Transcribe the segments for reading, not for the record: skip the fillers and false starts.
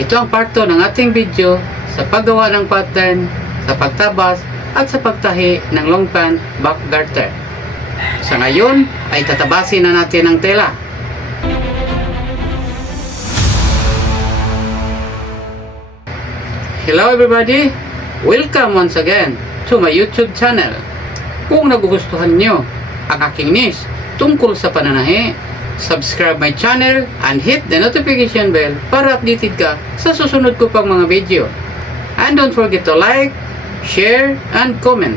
Ito ang part 2 ng ating video sa paggawa ng pattern, sa pagtabas at sa pagtahi ng long pant back garter. Sa ngayon ay tatabasin na natin ang tela. Hello everybody! Welcome once again to my YouTube channel. Kung nagugustuhan nyo ang aking news tungkol sa pananahi, subscribe my channel and hit the notification bell para updated ka sa susunod ko pang mga video. And don't forget to like, share, and comment.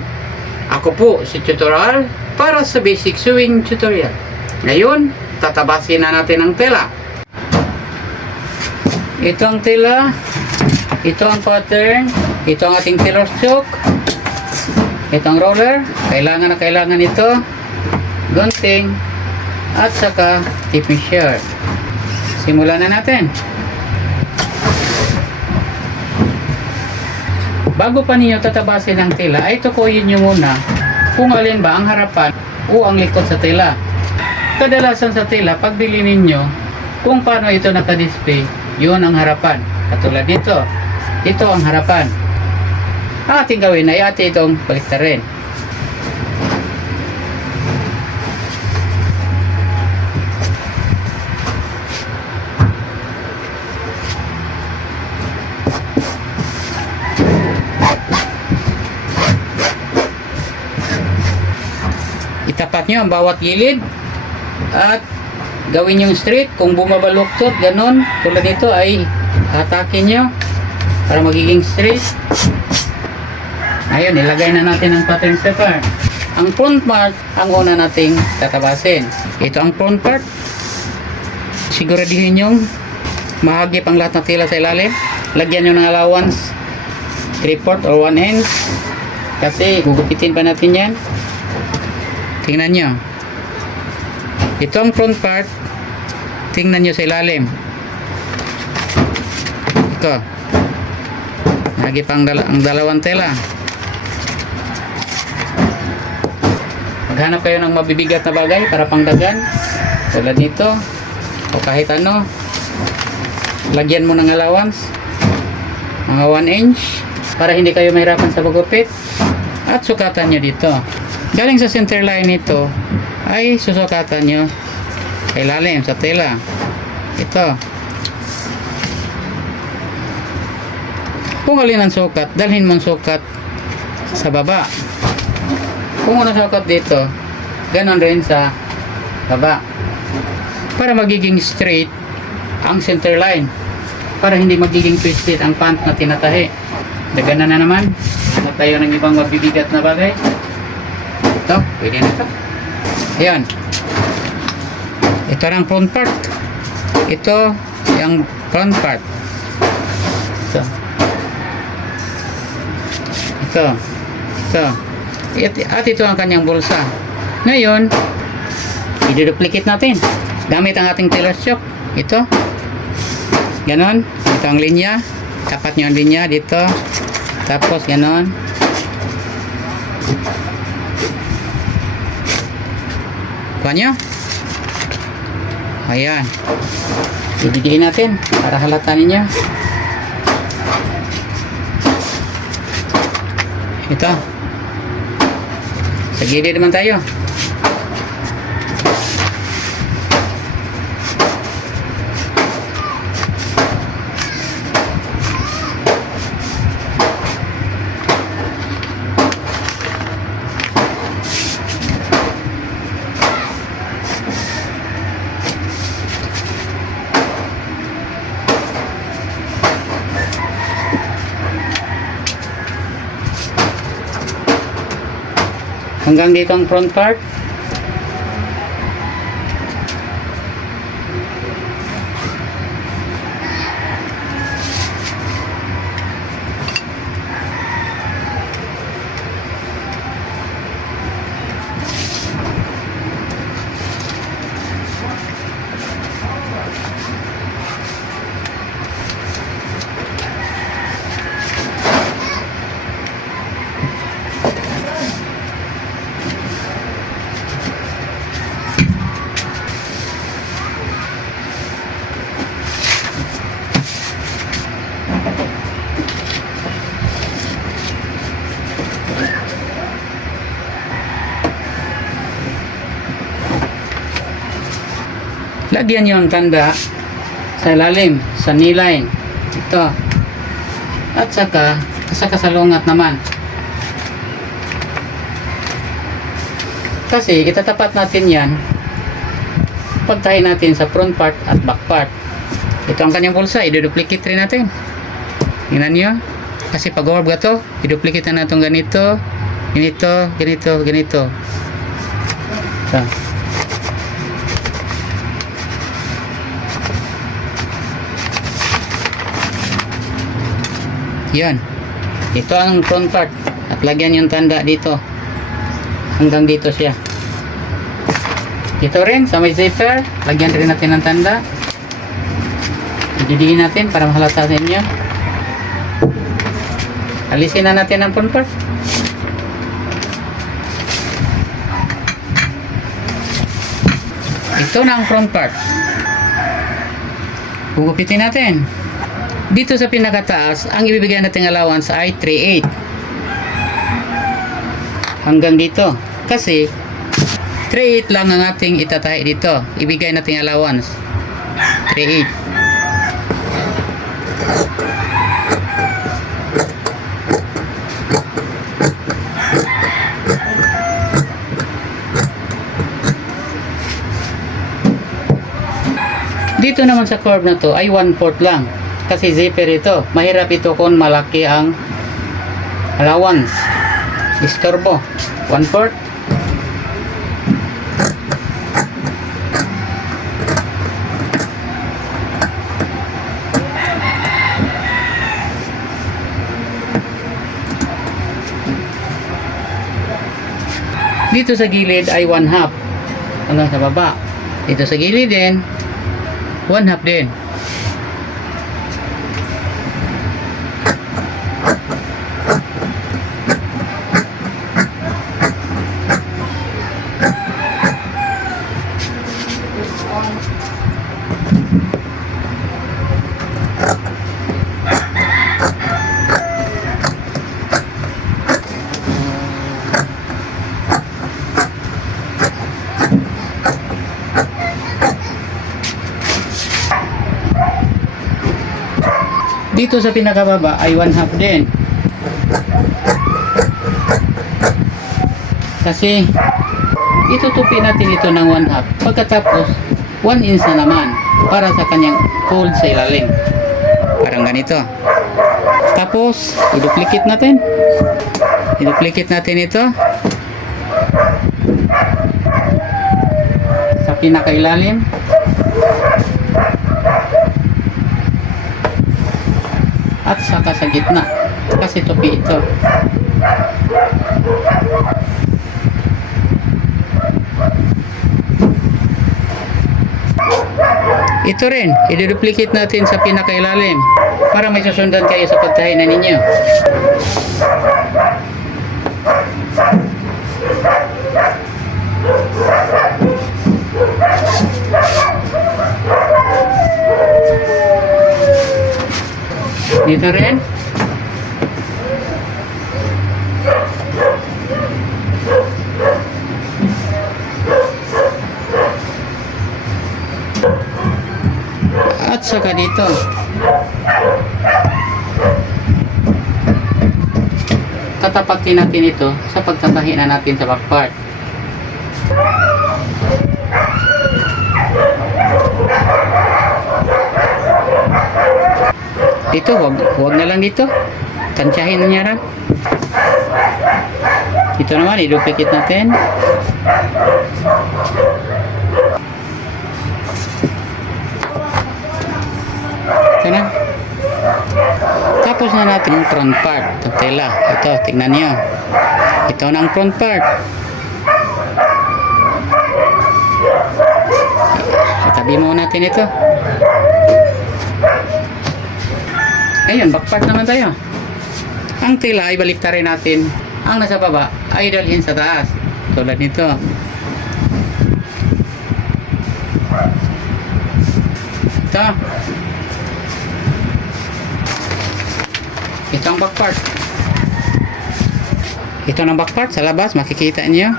Ako po si Tutorial para sa basic sewing tutorial. Ngayon, tatabasin na natin ang tela. Ito ang tela, ito ang pattern, ito ang ating tailor choke, ito ang roller, kailangan na kailangan ito, gunting, at saka tip measure. Simulan na natin. Bago pa ninyo tatabasin ang tela, ay tukuyin nyo muna kung alin ba ang harapan o ang likod sa tela. Kadalasan sa tela, pagbili ninyo kung paano ito nakadisplay, yun ang harapan. Katulad dito, ito ang harapan. Ang ating gawin ay itong baliktarin. Itapat nyo ang bawat gilid at gawin yung straight. Kung bumabaluktot, ganon, tulad nito ay hatakin nyo para magiging straight. Ayun, ilagay na natin ang pattern paper. Ang front part ang una nating tatabasin. Ito ang front part. Siguradihin yung mahagip ang lahat ng tela sa ilalim. Lagyan nyo ng allowance 3/4 or 1 inch kasi gugupitin pa natin yan. Tingnan nyo. Ito ang front part. Tingnan nyo sa ilalim. Ito. Nagip ang dalawang tela. Maghanap kayo ng mabibigat na bagay para pangdagan. Tulad nito. O kahit ano. Lagyan mo ng allowance. Mga 1 inch. Para hindi kayo mahirapan sa pagupit. At sukatan nyo dito. Galing sa center line nito ay susukatan nyo sa ilalim sa tela. Ito. Kung alin ang sukat, dalhin mong sukat sa baba. Kung ano sukat dito, ganon rin sa baba. Para magiging straight ang center line. Para hindi magiging twisted ang pant na tinatahi. Daganan na naman. Huwag tayo ng ibang mabibigat na bagay. Ito, pwede na ito. Ayan. Ito ang front part. Ito yung front part. Ito. Ito. Ito. At ito ang kanyang bulsa. Ngayon, i-duplicate natin. Gamit ang ating tailor choke. Ito. Ganon. Ito ang linya. Tapat nyo ang linya dito. Tapos ganon. Kuha nyo. Ayan. Ibigihin natin para halata ninyo. Ito. Sa gilid naman tayo. Hanggang dito ang front part. Lagyan yung tanda sa ilalim, sa knee line. Ito. At saka sa lungat naman. Kasi itatapat natin yan pagtahin natin sa front part at back part. Ito ang kanyang bulsa, i-duplicate rin natin. Tingnan nyo. Kasi pag orb ka to, i-duplicate na natin ganito, ganito. So. Yan. Ito ang front part. At lagyan yung tanda dito. Hanggang dito siya. Ito rin, sa may zipper, lagyan rin natin ng tanda. Ididigin natin para mahalata sa inyo. Alisin na natin ang front part. Ito na ang front part. Gugupitin natin. Dito sa pinakataas, ang ibibigay nating allowance ay 3/8. Hanggang dito. Kasi 3/8 lang ang ating itatahi dito. Ibigay nating allowance 3/8. Dito naman sa curve na to ay 1/4 lang. Kasi zipper ito. Mahirap ito kung malaki ang allowance. Istorbo. 1/4. Dito sa gilid ay 1/2 hanggang sa baba. Dito sa gilid din 1/2 din. Dito sa pinakababa ay 1/2 din. Kasi itutupi natin ito ng 1/2. Pagkatapos 1 inch na naman para sa kanyang fold sa ilalim. Parang ganito. Tapos i-duplicate natin. I-duplicate natin ito sa pinakailalim. At saka sa gitna kasi tupi ito. Ito rin, i-duplicate natin sa pinakailalim para may susundan kayo sa pagtahinan ninyo. Dito rin. At saka dito. Tatapatin natin ito sa pagtatahi na natin sa back part. Dito, wag na lang dito. Tansyahin na niya lang. Ito naman, i-duplicate natin. Ito na. Tapos na natin yung front part. Ito tela. Ito, tingnan niyo. Ito na ang front part. Tabi mo natin ito. Ayun, back part naman tayo. Ang tela ay baliktarin natin. Ang nasa baba ay dalhin sa taas. Tulad nito. Ito. Ito ang back part. Ito ang back part sa labas. Makikita niyo.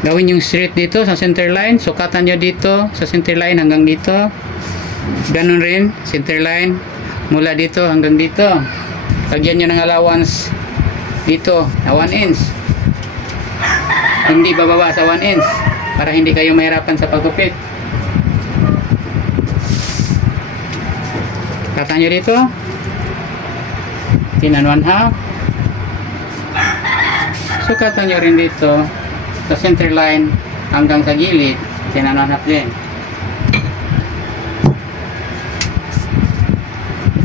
Gawin yung straight dito sa center line. Sukatan nyo dito sa center line hanggang dito. Ganun rin, center line. Mula dito hanggang dito. Lagyan nyo ng allowance dito na 1 inch. Hindi bababa sa 1 inch. Para hindi kayo mahirapan sa pagkupit. Kata nyo dito. Tinan 1/2. Sukatan nyo rin dito sa center line hanggang sa gilid. Tinan 1/2 din.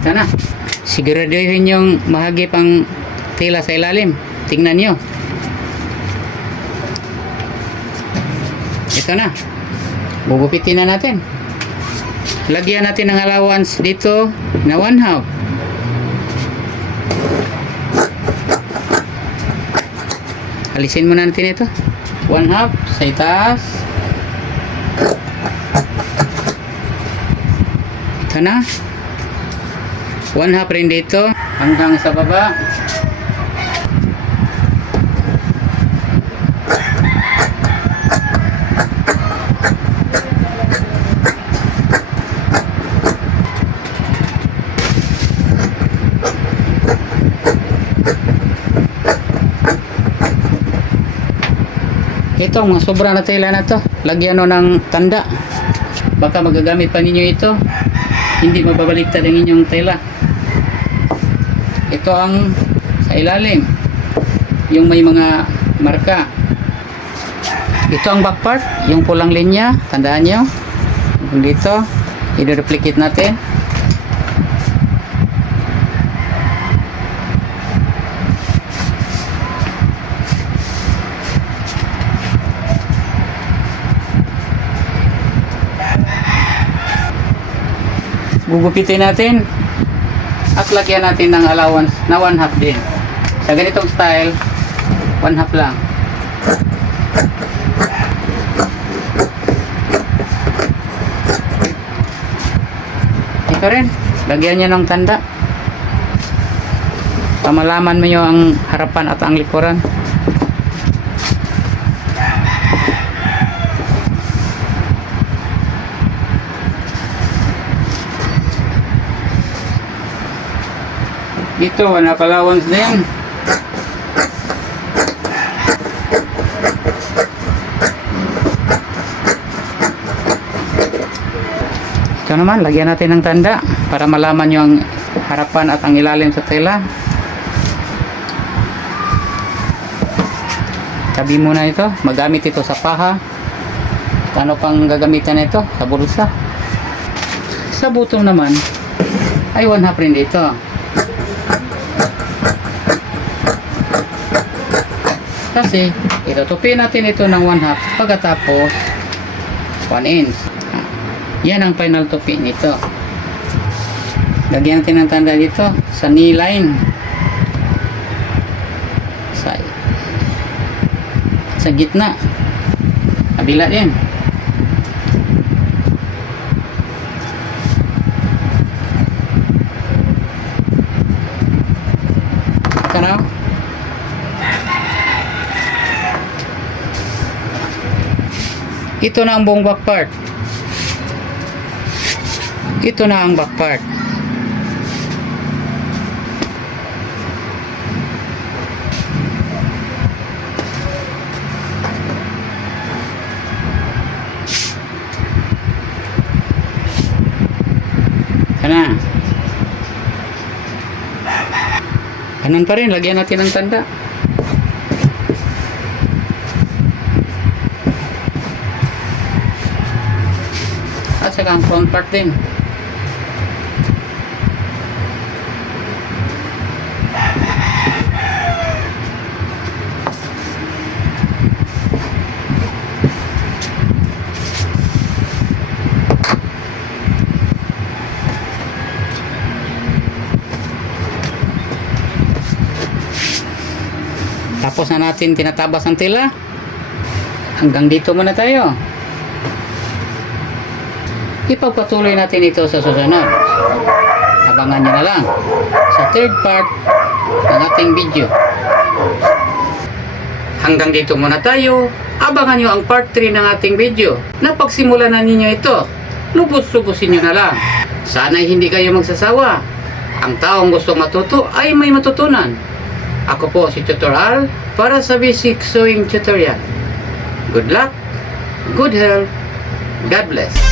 Ito na. Siguraduhin yung mahagip ang tela sa ilalim. Tingnan nyo. Ito na. Bubupitin na natin. Lagyan natin ng allowance dito na 1/2. Alisin muna natin ito. 1/2 sa itaas. Ito na. 1/2 rin dito hanggang sa baba. Ito, mga sobra na tela na to. Lagyan mo ng tanda. Baka magagamit pa ninyo ito. Hindi mababaliktad ang inyong tela. Ito ang sa ilalim. Yung may mga marka. Ito ang back part. Yung pulang linya. Tandaan nyo. Dito. I-replicate natin. Gugupitin natin at lagyan natin ng allowance na 1/2 din. Sa ganitong style, 1/2 lang. Ito rin, lagyan nyo ng tanda. Pamalaman mo ang harapan at ang likuran. Dito, wala allowance din. Ito naman, lagyan natin ng tanda para malaman nyo ang harapan at ang ilalim sa tela. Tabi muna ito. Magamit ito sa paha. Paano pang gagamitan ito? Sa bulsa. Sa butong naman, ay 1/2 rin dito. Kasi, itutupin natin ito ng 1/2 pagkatapos 1 inch. Yan ang final tupi nito. Lagyan natin ng tanda dito sa knee line. Sa gitna. Kabila din. Ito na. Ito na ang buong back part. Ito na ang back part. Kana. Ganun pa rin, lagyan natin ng tanda. At saka ang front part din. Tapos na natin tinatabas ang tela. Hanggang dito muna tayo. Ipagpatuloy natin ito sa susunod. Abangan nyo na lang sa third part ng ating video. Hanggang dito muna tayo. Abangan nyo ang part 3 ng ating video. Napagsimulan na ninyo ito, lubos-lubosin nyo na lang. Sana'y hindi kayo magsasawa. Ang taong gusto matuto ay may matutunan. Ako po si Tutor Al para sa Basic Sewing Tutorial. Good luck, good health, God bless.